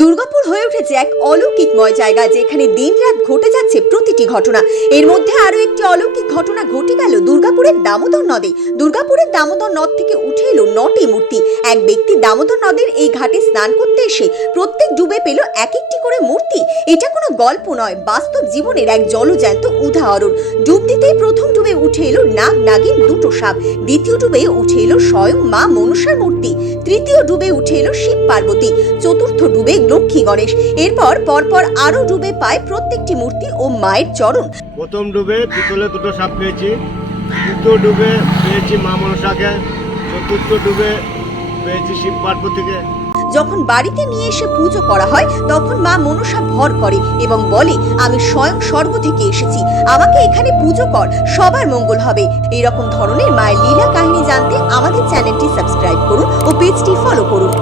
দুর্গাপুর হয়ে উঠেছে এক অলৌকিকময় জায়গা, যেখানে দিনরাত ঘটে যাচ্ছে প্রতিটি ঘটনা। এর মধ্যে আরো একটি অলৌকিক ঘটনা ঘটে গেল দুর্গাপুরের দামোদর নদে। দুর্গাপুরের দামোদর নদ থেকে উঠে এলো 9টি মূর্তি। এক ব্যক্তি দামোদর নদের এই ঘাটে স্নান করতে এসে প্রত্যেক ডুবে পেল এক একটি করে মূর্তি। এটা কোনো গল্প নয়, বাস্তব জীবনের এক জলজ্যান্ত উদাহরণ। ডুব দিতেই প্রথম ডুবে উঠে এলো নাগ নাগিন দুটো সাপ, দ্বিতীয় ডুবে উঠে এলো স্বয়ং মা মনসার মূর্তি, তৃতীয় ডুবে উঠে এলো শিব পার্বতী, চতুর্থ ডুবে লক্ষ্মী গণেশ। এরপর পরপর আরো ডুবে পায় প্রত্যেকটি মূর্তি ও মায়ের চরণ। প্রথম ডুবে পিতলে দুটো সাপ পেয়েছি, দ্বিতীয় ডুবে পেয়েছি মা মনসাকে, চতুর্থ ডুবে পেয়েছি শিব পার্বতীকে। যখন বাড়িতে নিয়ে এসে পুজো করা হয় তখন মা মনসা ভর করে এবং বলে, আমি স্বয়ং স্বর্গ থেকে এসেছি, আমাকে এখানে পুজো কর, সবার মঙ্গল হবে। এইরকম ধরনের মায়ের লীলা কাহিনী জানতে আমাদের চ্যানেলটি সাবস্ক্রাইব করুন ও পেজটি ফলো করুন।